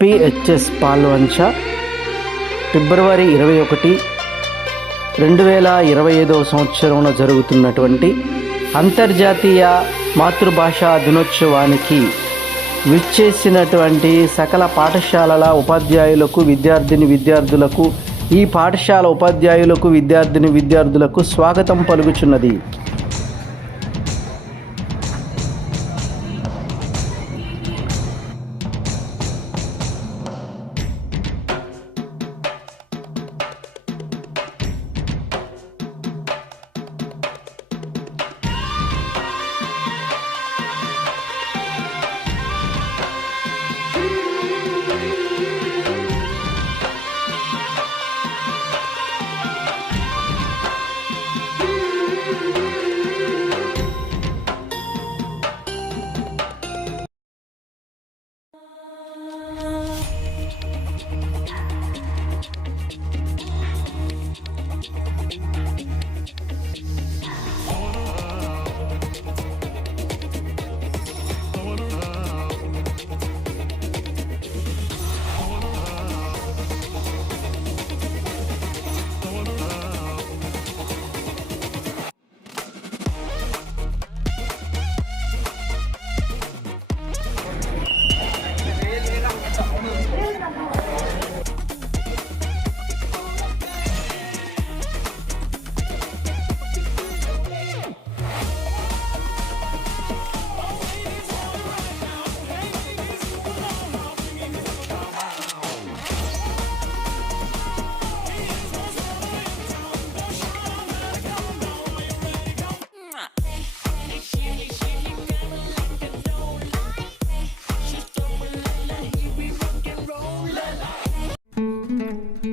PHS Palvancha ఫిబ్రవరి 21, 2025 సంవత్సరంలో జరుగుతున్నటువంటి అంతర్జాతీయ మాతృభాషా దినోత్సవానికి విచ్చేసినటువంటి సకల పాఠశాలల ఉపాధ్యాయులకు, విద్యార్థులకు ఈ పాఠశాల ఉపాధ్యాయులకు, విద్యార్థులకు స్వాగతం పలుకుచున్నది.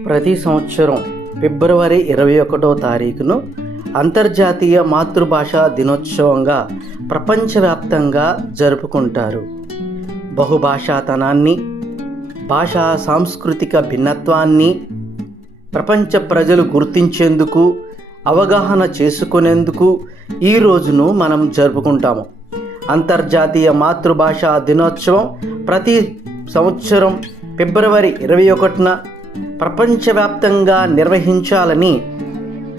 ప్రతి సంవత్సరం ఫిబ్రవరి 21వ తారీఖును అంతర్జాతీయ మాతృభాషా దినోత్సవంగా ప్రపంచవ్యాప్తంగా జరుపుకుంటారు. బహుభాషాతనాన్ని, భాషా సాంస్కృతిక భిన్నత్వాన్ని ప్రపంచ ప్రజలు గుర్తించేందుకు, అవగాహన చేసుకునేందుకు ఈ రోజును మనం జరుపుకుంటాము. అంతర్జాతీయ మాతృభాషా దినోత్సవం ప్రతి సంవత్సరం ఫిబ్రవరి 21న ప్రపంచవ్యాప్తంగా నిర్వహించాలని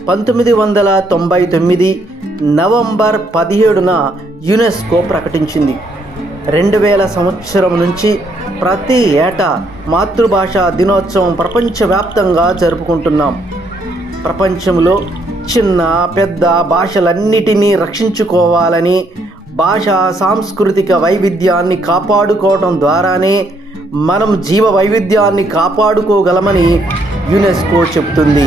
1999 నవంబర్ 17న యునెస్కో ప్రకటించింది. 2000 సంవత్సరం నుంచి ప్రతి ఏటా మాతృభాషా దినోత్సవం ప్రపంచవ్యాప్తంగా జరుపుకుంటున్నాం. ప్రపంచంలో చిన్న పెద్ద భాషలన్నిటినీ రక్షించుకోవాలని, భాషా సాంస్కృతిక వైవిధ్యాన్ని కాపాడుకోవడం ద్వారానే మనం జీవ వైవిధ్యాన్ని కాపాడుకోగలమని యునెస్కో చెబుతుంది.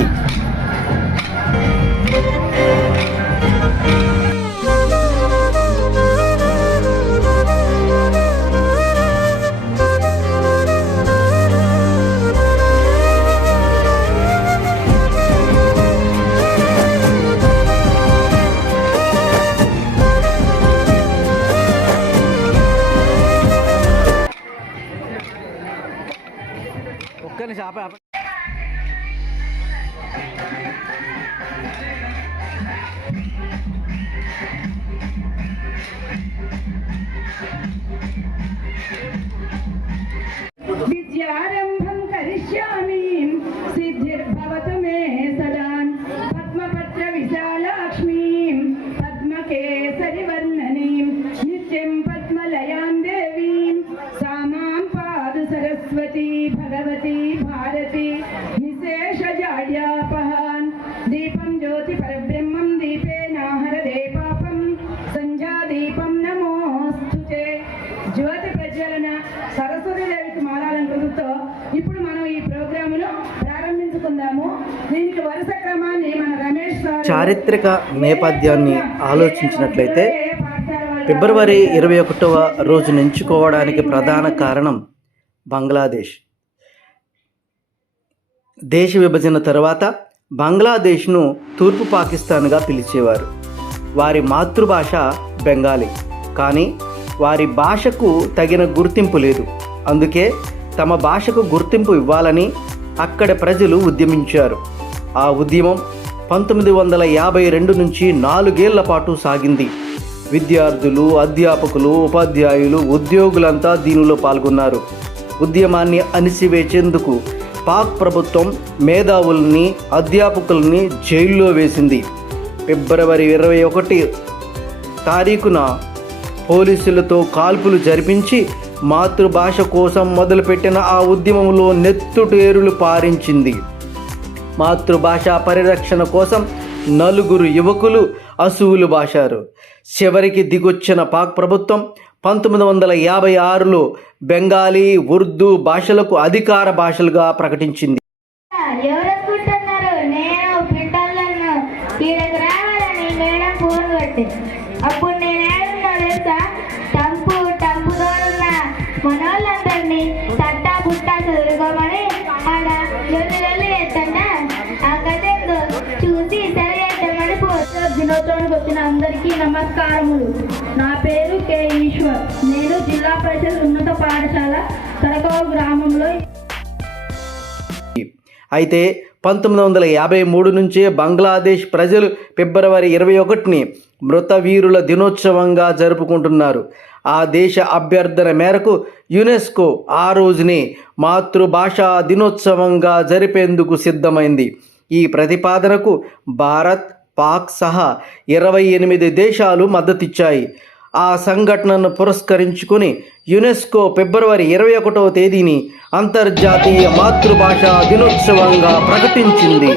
విద్యారంభం కరిష్యామి సిద్ధిర్భవతు మే సదా పద్మపత్ర విశాలాక్ష్మీం పద్మకేసరి వర్ణనీం నిత్యం పద్మలయాం దేవీం సామాం పాదు సరస్వతి భగవతి భారతి నిశేష జాడ్యాపహాన్ దీపం జ్యోతి పరబ్రహ్మం దీపేనాహరదే పాపం సంధ్యాదీపం నమోస్తుతే. జ్యోతి ప్రజ్వలన సరస్వతి దేవికి మారాలనుకుంటూ ఇప్పుడు మనం ఈ ప్రోగ్రామును ప్రారంభించుకుందాము. దీనికి వరుస క్రమాన్ని మన రమేష్ సార్ చారిత్రక నేపథ్యాన్ని ఆలోచించినట్లయితే ఫిబ్రవరి 21వ రోజును ఎంచుకోవడానికి ప్రధాన కారణం బంగ్లాదేశ్. దేశ విభజన తర్వాత బంగ్లాదేశ్ను తూర్పు పాకిస్తాన్గా పిలిచేవారు. వారి మాతృభాష బెంగాలీ, కానీ వారి భాషకు తగిన గుర్తింపు లేదు. అందుకే తమ భాషకు గుర్తింపు ఇవ్వాలని అక్కడి ప్రజలు ఉద్యమించారు. ఆ ఉద్యమం 1952 నుంచి 4 ఏళ్ల పాటు సాగింది. విద్యార్థులు, అధ్యాపకులు, ఉపాధ్యాయులు, ఉద్యోగులంతా దీనిలో పాల్గొన్నారు. ఉద్యమాన్ని అణిసివేసేందుకు పాక్ ప్రభుత్వం మేధావుల్ని అధ్యాపకుల్ని జైల్లో వేసింది. ఫిబ్రవరి 21 తారీఖున పోలీసులతో కాల్పులు జరిపించి మాతృభాష కోసం మొదలుపెట్టిన ఆ ఉద్యమంలో నెత్తుటేరులు పారించింది. మాతృభాష పరిరక్షణ కోసం 4 యువకులు అసువులు బాశారు. చివరికి దిగొచ్చిన పాక్ ప్రభుత్వం 1956లో బెంగాలీ, ఉర్దూ భాషలకు అధికార భాషలుగా ప్రకటించింది. ఎవరనుకుంటున్నారు? నేను పిట్టలను వీళ్ళకి రావాలని మేడం ఫోన్ కొట్టి అప్పుడు నేను ఏడున్నా తెలుసా? టంపు దోరున్న మనోళ్ళందరినీ తట్టా పుట్టా చదువుకోమని ఆడ లొల్లి చేస్తున్నా. ఆ కథ ఏందో చూసి సరిచేద్దామని దినోత్సవానికి వచ్చిన అందరికీ నమస్కారములు. నా పేరు కె ఈశ్వర్. నేను జిల్లా పరిషత్ ఉన్నత పాఠశాల కరకవ గ్రామంలో. అయితే 1953 నుంచే బంగ్లాదేశ్ ప్రజలు ఫిబ్రవరి 21ని మృతవీరుల దినోత్సవంగా జరుపుకుంటున్నారు. ఆ దేశ అభ్యర్థన మేరకు యునెస్కో ఆ రోజునే మాతృభాషా దినోత్సవంగా జరిపేందుకు సిద్ధమైంది. ఈ ప్రతిపాదనకు భారత్, పాక్ సహా 28 దేశాలు మద్దతిచ్చాయి. ఆ సంఘటనను పురస్కరించుకుని యునెస్కో ఫిబ్రవరి 21వ తేదీని అంతర్జాతీయ మాతృభాషా దినోత్సవంగా ప్రకటించింది.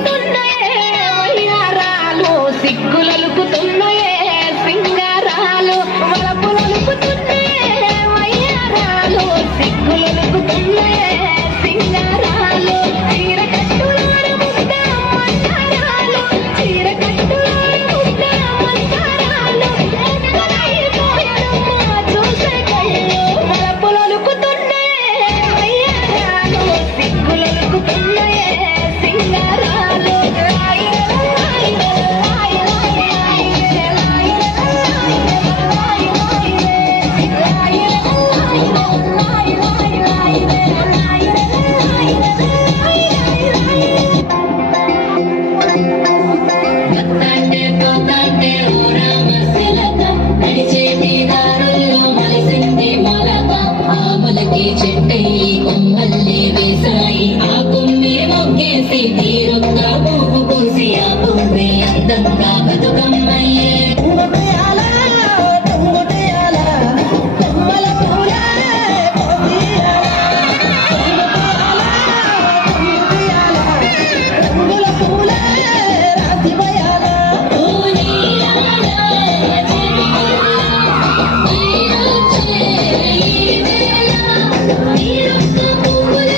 మీరు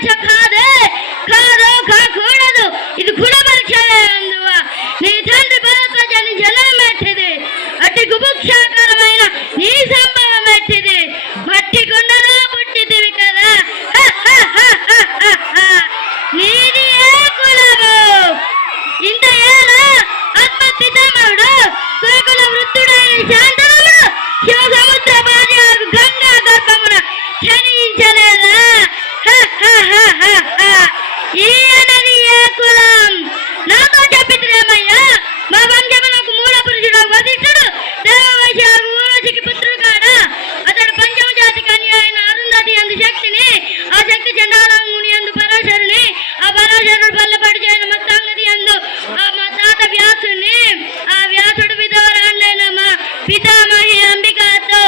పరీక్ష కాదే, కాదో కాకూడదు, ఇది కుల పరీక్షలే అందువా. నీ తండ్రి భరద్వాజ నీ జలం మెట్టిది, అతి గుభుక్షాకరమైన నీ సంభవం మెట్టిది, మట్టి కొండలో పుట్టిదివి కదా. నీది ఏ కులము? ఇంత ఏలా ఆత్మపితామహుడు కులకుల వృత్తుడైన శాంతనుడు శివ సముద్ర భార్యకు గంగా గర్భమున జనించలేదా? ఈయనది ఏ కులం? నాతో చెప్పిద్రేమయ్యా. మా వంశమునకు మూల పురుషుడు వశిష్ఠుడు దేవవైశ్యాలకు ఊర్వశికి పుత్రుడు కాడా. అతడు పంచమ జాతి కన్య అయిన అరుంధతి అందు శక్తిని, ఆ శక్తి చండాలముని అందు పరాశరుని, ఆ పరాశరుడు పల్లెపాటు చేయని మత్తాంగది అందు మా తాత వ్యాసుని, ఆ వ్యాసుడు విధవరాండైన మా పితామహి అంబికతో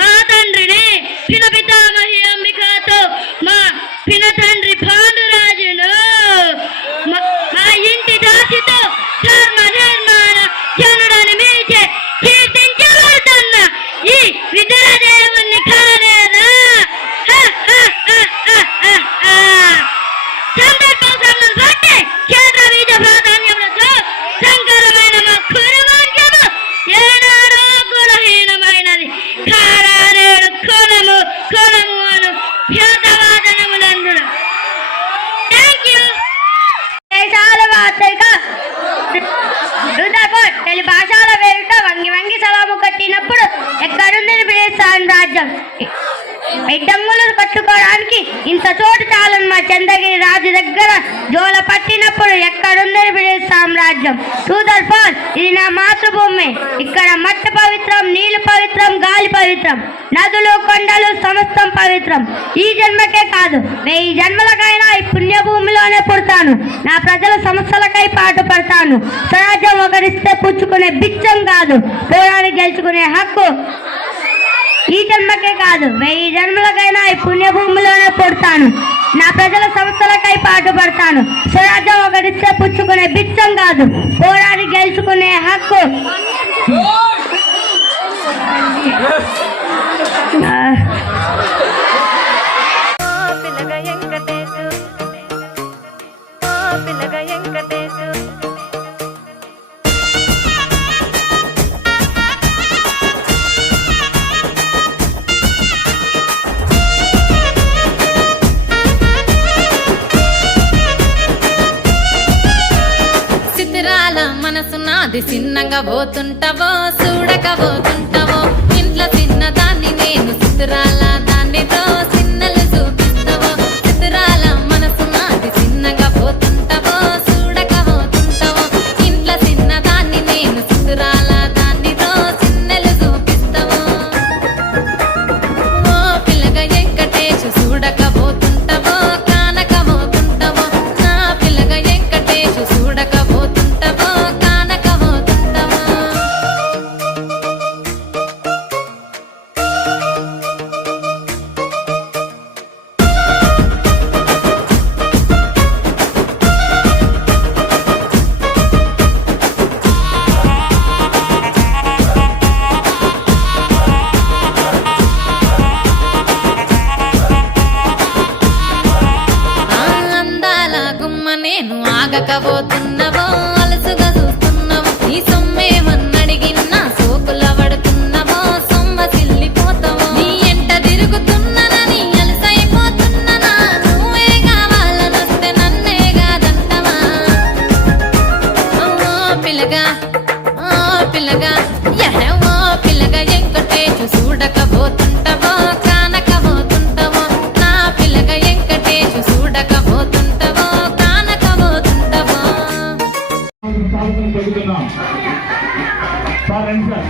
మా తండ్రిని, పిన పితామహి అంబికతో మా పిన తండ్రి పాండురాజును, మా ఇంటి దాసితో ధర్మ నిర్మాణ జనుడని మీచే కీర్తించబడుతున్న ఈ విద్యాదేవుని కనలేదా? సందర్భం బట్టి క్షేత్ర బీజ ప్రాధాన్యములతో సంకరమైన మా కురుమార్గము ఏనాడో కులహీనమైనది కారానేడు కులము కులము అను భేదవాదనములందున. Thank you. దేశాల వార్తగా తెలుగు భాషల వేరుట వంగి వంగి సలాము కట్టినప్పుడు ఎక్కడుంది బ్రిటిష్ సామ్రాజ్యం? ఇడ్డంగులు కట్టుకోవడానికి ఇంత చోటు చాలని మా చంద్రగిరి రాజు దగ్గర జోల పట్టినప్పుడు ఎక్కడుంది బ్రిటిష్ సామ్రాజ్యం? సూదర్ఫాల్ ఇది నా మాతృభూమి. ఇక్కడ మట్టి పవిత్రం, నీళ్లు పవిత్రం, గాలి పవిత్రం, నదులు కొండలు సమస్తం పవిత్రం. ఈ జన్మకే కాదు 1000 జన్మలకైనా ఈ పుణ్యభూమిలోనే పుడతాను. నా ప్రజల సమస్యలకై పాటుపడతాను. స్వరాజ్యం ఒకరిస్తే పుచ్చుకునే బిచ్చం కాదు, పోరాడి గెలుచుకునే హక్కు ఈ జన్మకే కాదు 1000 జన్మలకైనా ఈ పుణ్యభూమిలోనే పుడతాను. నా ప్రజల సమస్యలకై పాటుపడతాను. స్వరాజ్యం ఒకరిస్తే పుచ్చుకునే బిచ్చం కాదు, పోరాడి గెలుచుకునే హక్కు మనసున్నది చిన్నగా పోతుంటావో, చూడక పోతుంటావో. ఇంట్లో చిన్నదాన్ని నేను చిత్రాల దాన్నితో చిన్నలు చూపిస్తావో. చిత్రాల మనసున్నది చిన్నగా పోతుంటావో, చూడక పోతుంటావో. ఇంట్లో చిన్నదాన్ని నేను చిత్రాల దాన్నితో చిన్నలు చూపిస్తావో. ఓ పిల్లగా వెంకటేశు చూడక పోతుంటావో, కానక పోతుంటావో. నా పిల్లగా వెంకటేశు చూడక పోతుంటావో, కానక పోతుంటావో. అందాల గుమ్మ నేను ఆగకపోతున్నావో, అలసుగా చూస్తున్నావో. నీ సొమ్మేమన్నడిగిన్నా సోకుల పడుతున్నావో, సొమ్మ సిల్లిపోతావో. నీ ఎంట తిరుగుతున్నానని అలసైపోతున్నానా, నువ్వే కావాలనొస్తే నన్నే కాదంటవా. ఓ పిల్లగా, ఓ పిల్లగా, ఓ పిల్లగా వెంకటేశు చూడకపోతుంటావో, కానకపోతుంటావో. నా పిల్లగా వెంకటేశు చూడకపోతుంటావో, కానకపోతుంటావో. సార్ రండి సార్.